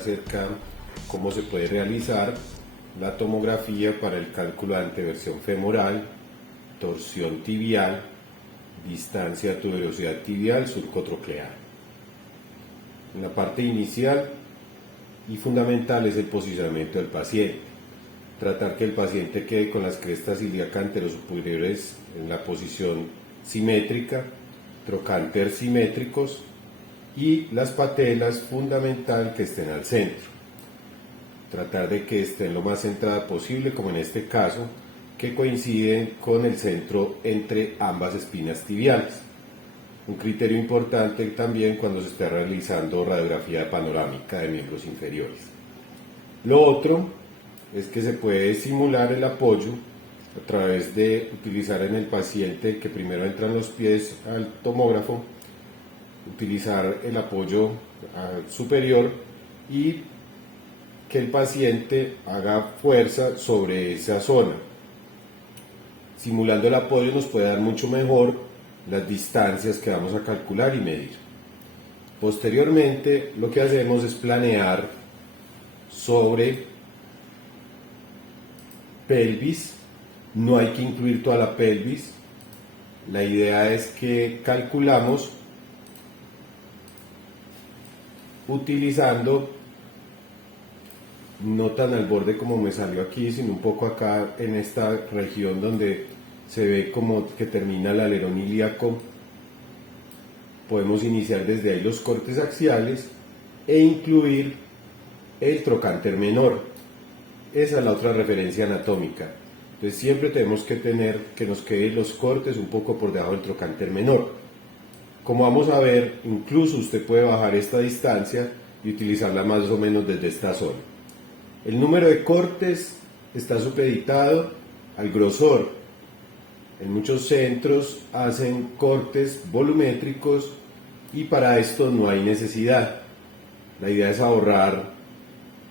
acerca cómo se puede realizar la tomografía para el cálculo de anteversión femoral, torsión tibial, distancia a tuberosidad tibial, surco troclear. En la parte inicial y fundamental es el posicionamiento del paciente. Tratar que el paciente quede con las crestas ilíacas anterosuperiores en la posición simétrica, trocánter simétricos y las patelas fundamental que estén al centro. Tratar de que estén lo más centrada posible, como en este caso, que coinciden con el centro entre ambas espinas tibiales. Un criterio importante también cuando se está realizando radiografía panorámica de miembros inferiores. Lo otro es que se puede simular el apoyo a través de utilizar en el paciente que primero entran los pies al tomógrafo, utilizar el apoyo superior y que el paciente haga fuerza sobre esa zona. Simulando el apoyo nos puede dar mucho mejor las distancias que vamos a calcular y medir. Posteriormente lo que hacemos es planear sobre pelvis. No hay que incluir toda la pelvis. La idea es que calculamos utilizando no tan al borde como me salió aquí, sino un poco acá en esta región donde se ve como que termina el alerón ilíaco. Podemos iniciar desde ahí los cortes axiales e incluir el trocánter menor. Esa es la otra referencia anatómica. Entonces siempre tenemos que tener que nos queden los cortes un poco por debajo del trocánter menor. Como vamos a ver, incluso usted puede bajar esta distancia y utilizarla más o menos desde esta zona. El número de cortes está supeditado al grosor. En muchos centros hacen cortes volumétricos y para esto no hay necesidad. La idea es ahorrar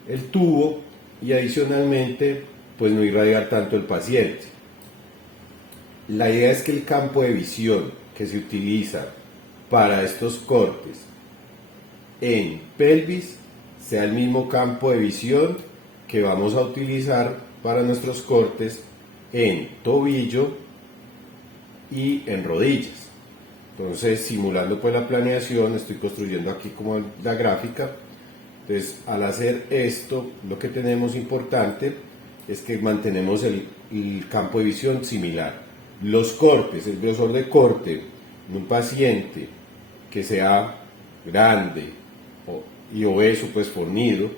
el tubo y adicionalmente pues no irradiar tanto el paciente. La idea es que el campo de visión que se utiliza para estos cortes en pelvis sea el mismo campo de visión que vamos a utilizar para nuestros cortes en tobillo y en rodillas. Entonces, simulando pues la planeación, estoy construyendo aquí como la gráfica. Entonces, al hacer esto, lo que tenemos importante es que mantenemos el campo de visión similar. Los cortes, el grosor de corte en un paciente que sea grande y obeso, pues fornido,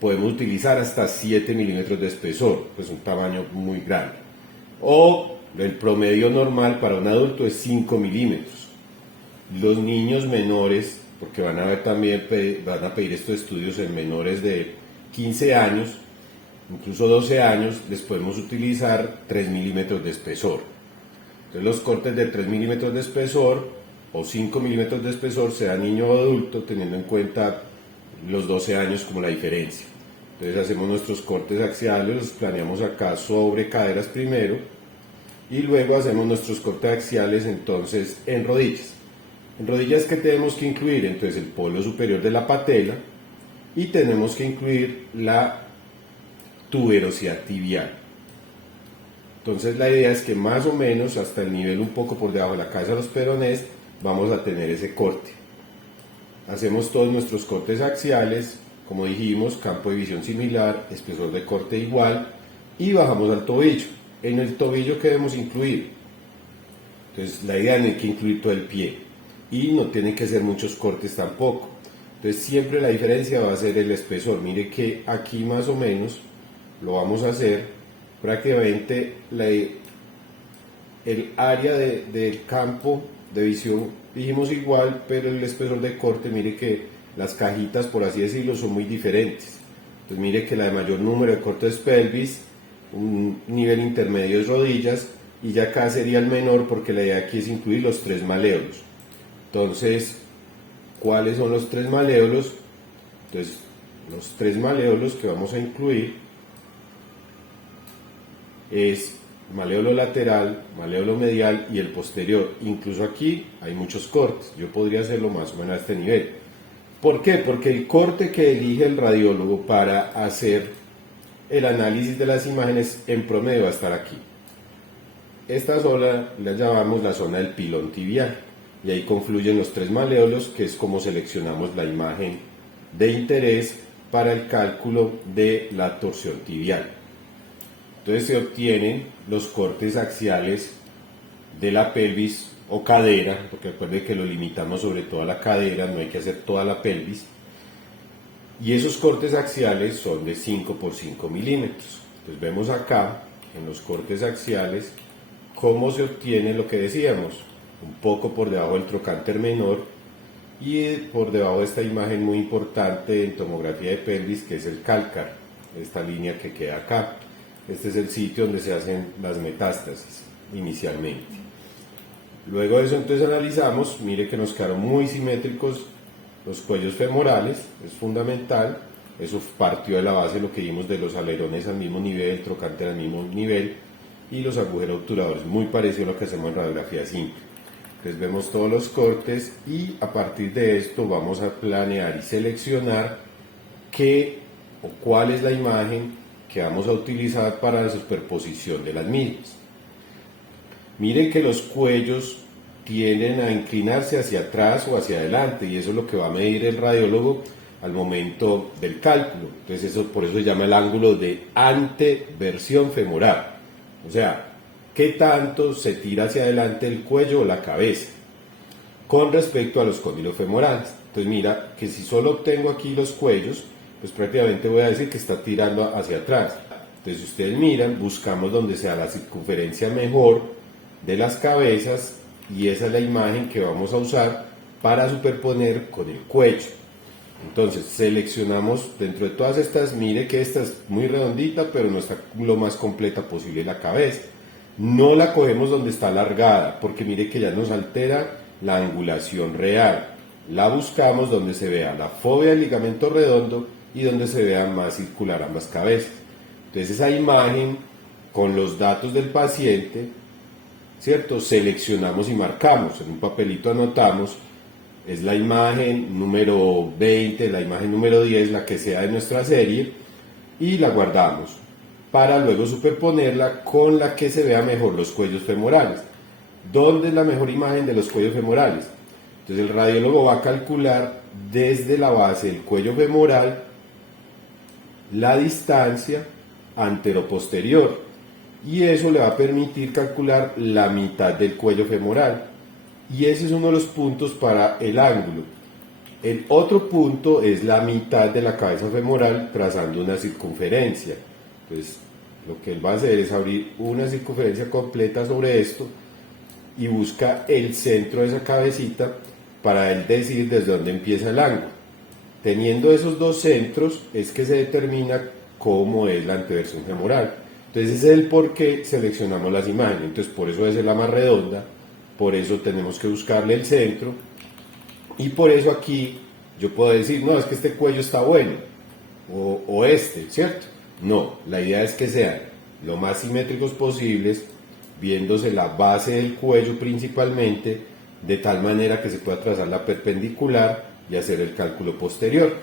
podemos utilizar hasta 7 milímetros de espesor, pues un tamaño muy grande. O el promedio normal para un adulto es 5 milímetros. Los niños menores, porque van a pedir estos estudios en menores de 15 años, incluso 12 años, les podemos utilizar 3 milímetros de espesor. Entonces los cortes de 3 milímetros de espesor o 5 milímetros de espesor, sea niño o adulto, teniendo en cuenta los 12 años como la diferencia. Entonces hacemos nuestros cortes axiales, los planeamos acá sobre caderas primero y luego hacemos nuestros cortes axiales entonces en rodillas. En rodillas, ¿qué tenemos que incluir? Entonces el polo superior de la patela y tenemos que incluir la tuberosidad tibial. Entonces la idea es que más o menos hasta el nivel un poco por debajo de la cabeza de los peronés vamos a tener ese corte. Hacemos todos nuestros cortes axiales, como dijimos, campo de visión similar, espesor de corte igual y bajamos al tobillo. En el tobillo, ¿qué debemos incluir? Entonces la idea es que incluir todo el pie y no tienen que ser muchos cortes tampoco. Entonces siempre la diferencia va a ser el espesor. Mire que aquí más o menos lo vamos a hacer prácticamente el área del campo de visión dijimos igual, pero el espesor de corte, mire que las cajitas, por así decirlo, son muy diferentes. Entonces mire que la de mayor número de cortes es pelvis, un nivel intermedio es rodillas y ya acá sería el menor porque la idea aquí es incluir los 3 maléolos. Entonces, ¿cuáles son los 3 maléolos? Entonces, los 3 maléolos que vamos a incluir es maléolo lateral, maléolo medial y el posterior. Incluso aquí hay muchos cortes. Yo podría hacerlo más o menos a este nivel. ¿Por qué? Porque el corte que elige el radiólogo para hacer el análisis de las imágenes en promedio va a estar aquí. Esta zona la llamamos la zona del pilón tibial y ahí confluyen los tres maleolos, que es como seleccionamos la imagen de interés para el cálculo de la torsión tibial. Entonces se obtienen los cortes axiales de la pelvis o cadera, porque recuerden que lo limitamos sobre toda la cadera, no hay que hacer toda la pelvis, y esos cortes axiales son de 5 por 5 milímetros. Entonces vemos acá en los cortes axiales cómo se obtiene lo que decíamos, un poco por debajo del trocánter menor y por debajo de esta imagen muy importante en tomografía de pelvis, que es el cálcar, esta línea que queda acá. Este es el sitio donde se hacen las metástasis inicialmente. Luego de eso entonces analizamos, mire que nos quedaron muy simétricos los cuellos femorales, es fundamental, eso partió de la base de lo que vimos de los alerones al mismo nivel, el trocánter al mismo nivel y los agujeros obturadores, muy parecido a lo que hacemos en radiografía simple. Entonces vemos todos los cortes y a partir de esto vamos a planear y seleccionar qué o cuál es la imagen que vamos a utilizar para la superposición de las mismas. Miren que los cuellos tienden a inclinarse hacia atrás o hacia adelante y eso es lo que va a medir el radiólogo al momento del cálculo. Entonces eso, por eso se llama el ángulo de anteversión femoral. O sea, qué tanto se tira hacia adelante el cuello o la cabeza con respecto a los cóndilos femorales. Entonces mira que si solo obtengo aquí los cuellos, pues prácticamente voy a decir que está tirando hacia atrás. Entonces si ustedes miran, buscamos donde sea la circunferencia mejor de las cabezas y esa es la imagen que vamos a usar para superponer con el cuello. Entonces seleccionamos dentro de todas estas, mire que esta es muy redondita pero no está lo más completa posible la cabeza. No la cogemos donde está alargada porque mire que ya nos altera la angulación real. La buscamos donde se vea la fobia del ligamento redondo y donde se vea más circular ambas cabezas. Entonces esa imagen con los datos del paciente, ¿cierto? Seleccionamos y marcamos, en un papelito anotamos, es la imagen número 20, la imagen número 10, la que sea de nuestra serie, y la guardamos para luego superponerla con la que se vea mejor los cuellos femorales. ¿Dónde es la mejor imagen de los cuellos femorales? Entonces el radiólogo va a calcular desde la base del cuello femoral la distancia antero-posterior y eso le va a permitir calcular la mitad del cuello femoral y ese es uno de los puntos para el ángulo. El otro punto es la mitad de la cabeza femoral trazando una circunferencia. Entonces lo que él va a hacer es abrir una circunferencia completa sobre esto y busca el centro de esa cabecita para él decir desde dónde empieza el ángulo. Teniendo esos dos centros es que se determina cómo es la anteversión femoral. Entonces ese es el por qué seleccionamos las imágenes. Entonces por eso es la más redonda, por eso tenemos que buscarle el centro y por eso aquí yo puedo decir, no, es que este cuello está bueno o este, ¿cierto? No, la idea es que sean lo más simétricos posibles, viéndose la base del cuello principalmente, de tal manera que se pueda trazar la perpendicular y hacer el cálculo posterior.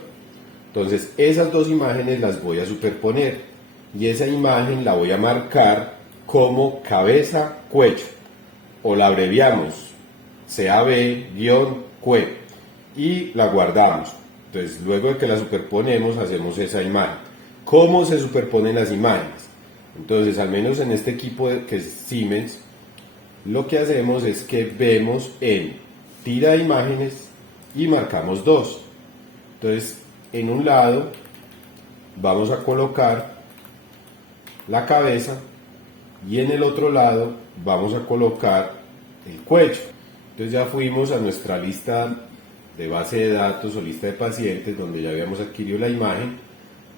Entonces esas dos imágenes las voy a superponer y esa imagen la voy a marcar como cabeza-cuello o la abreviamos CAB-CUE y la guardamos. Entonces luego de que la superponemos hacemos esa imagen. ¿Cómo se superponen las imágenes? Entonces al menos en este equipo que es Siemens, lo que hacemos es que vemos en tira de imágenes y marcamos dos. Entonces en un lado vamos a colocar la cabeza y en el otro lado vamos a colocar el cuello. Entonces ya fuimos a nuestra lista de base de datos o lista de pacientes donde ya habíamos adquirido la imagen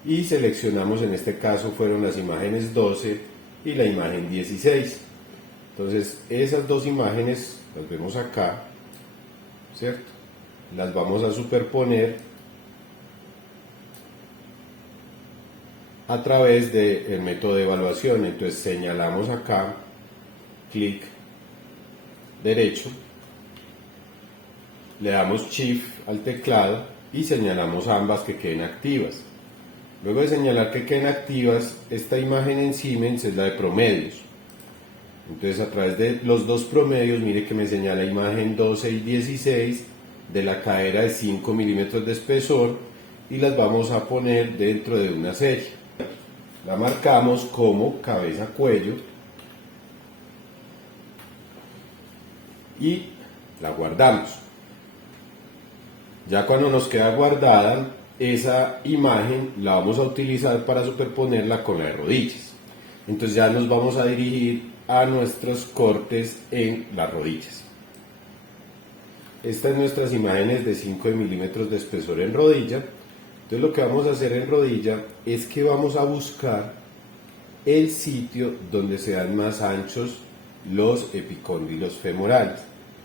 y seleccionamos, en este caso fueron las imágenes 12 y la imagen 16. Entonces esas dos imágenes las vemos acá, ¿cierto? Las vamos a superponer a través del método de evaluación. Entonces señalamos acá, clic derecho, le damos Shift al teclado y señalamos ambas que queden activas. Luego de señalar que queden activas, esta imagen en Siemens es la de promedios. Entonces a través de los dos promedios, mire que me señala imagen 12 y 16 de la cadera de 5 milímetros de espesor y las vamos a poner dentro de una serie. La marcamos como cabeza-cuello y la guardamos. Ya cuando nos queda guardada, esa imagen la vamos a utilizar para superponerla con la de rodillas. Entonces ya nos vamos a dirigir a nuestros cortes en las rodillas. Estas son nuestras imágenes de 5 milímetros de espesor en rodilla. Entonces lo que vamos a hacer en rodilla es que vamos a buscar el sitio donde sean más anchos los epicóndilos femorales.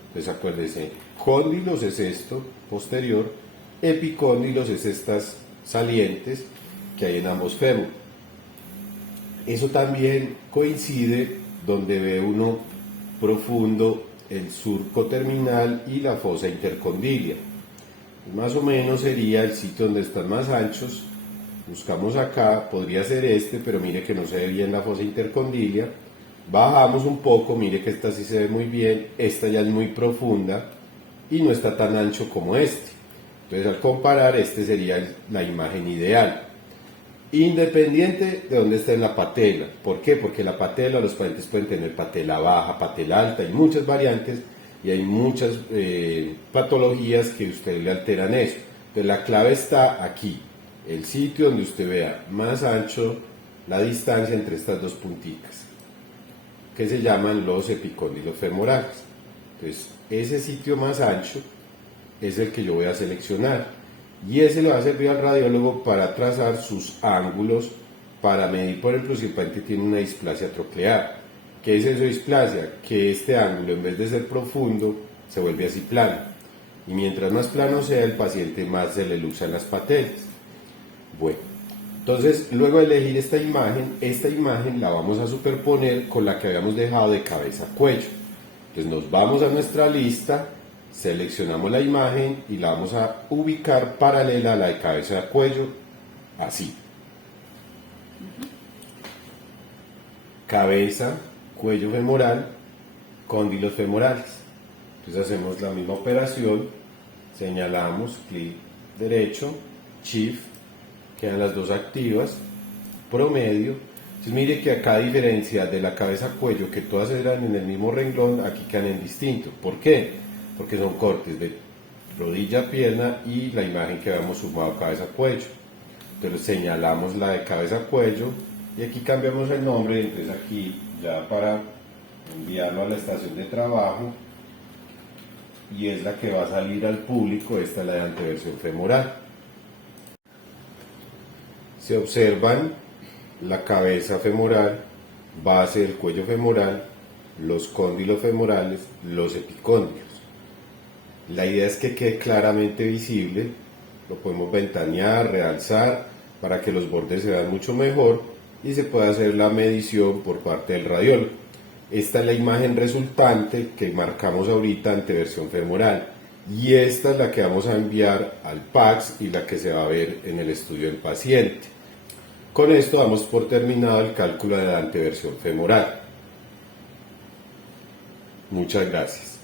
Entonces acuérdense, cóndilos es esto posterior, epicóndilos es estas salientes que hay en ambos fémur. Eso también coincide donde ve uno profundo el surco terminal y la fosa intercondilia. Más o menos sería el sitio donde están más anchos. Buscamos acá, podría ser este, pero mire que no se ve bien la fosa intercondilia. Bajamos un poco, mire que esta sí se ve muy bien, esta ya es muy profunda y no está tan ancho como este. Entonces al comparar, este sería la imagen ideal. Independiente de dónde esté en la patela. ¿Por qué? Porque la patela, los pacientes pueden tener patela baja, patela alta, hay muchas variantes y hay muchas patologías que usted le alteran eso. Entonces la clave está aquí, el sitio donde usted vea más ancho la distancia entre estas dos punticas, que se llaman los epicóndilos femorales. Entonces ese sitio más ancho es el que yo voy a seleccionar. Y ese le va a servir al radiólogo para trazar sus ángulos, para medir, por ejemplo, si el paciente tiene una displasia troclear. ¿Qué es eso, displasia? Que este ángulo, en vez de ser profundo, se vuelve así plano. Y mientras más plano sea, el paciente más se le luxan las patelas. Bueno, entonces, luego de elegir esta imagen la vamos a superponer con la que habíamos dejado de cabeza a cuello. Entonces nos vamos a nuestra lista, seleccionamos la imagen y la vamos a ubicar paralela a la de cabeza a cuello, así. Cabeza, cuello femoral, cóndilos femorales. Entonces hacemos la misma operación, señalamos, clic derecho, shift, quedan las dos activas, promedio. Entonces mire que acá, a diferencia de la cabeza a cuello, que todas eran en el mismo renglón, aquí quedan en distinto. ¿Por qué? Porque son cortes de rodilla, pierna y la imagen que habíamos sumado cabeza a cuello. Entonces señalamos la de cabeza a cuello y aquí cambiamos el nombre. Entonces aquí ya para enviarlo a la estación de trabajo, y es la que va a salir al público, esta es la de anteversión femoral. Se observan la cabeza femoral, base del cuello femoral, los cóndilos femorales, los epicóndilos. La idea es que quede claramente visible, lo podemos ventanear, realzar, para que los bordes se vean mucho mejor y se pueda hacer la medición por parte del radiólogo. Esta es la imagen resultante que marcamos ahorita, anteversión femoral, y esta es la que vamos a enviar al PACS y la que se va a ver en el estudio del paciente. Con esto damos por terminado el cálculo de la anteversión femoral. Muchas gracias.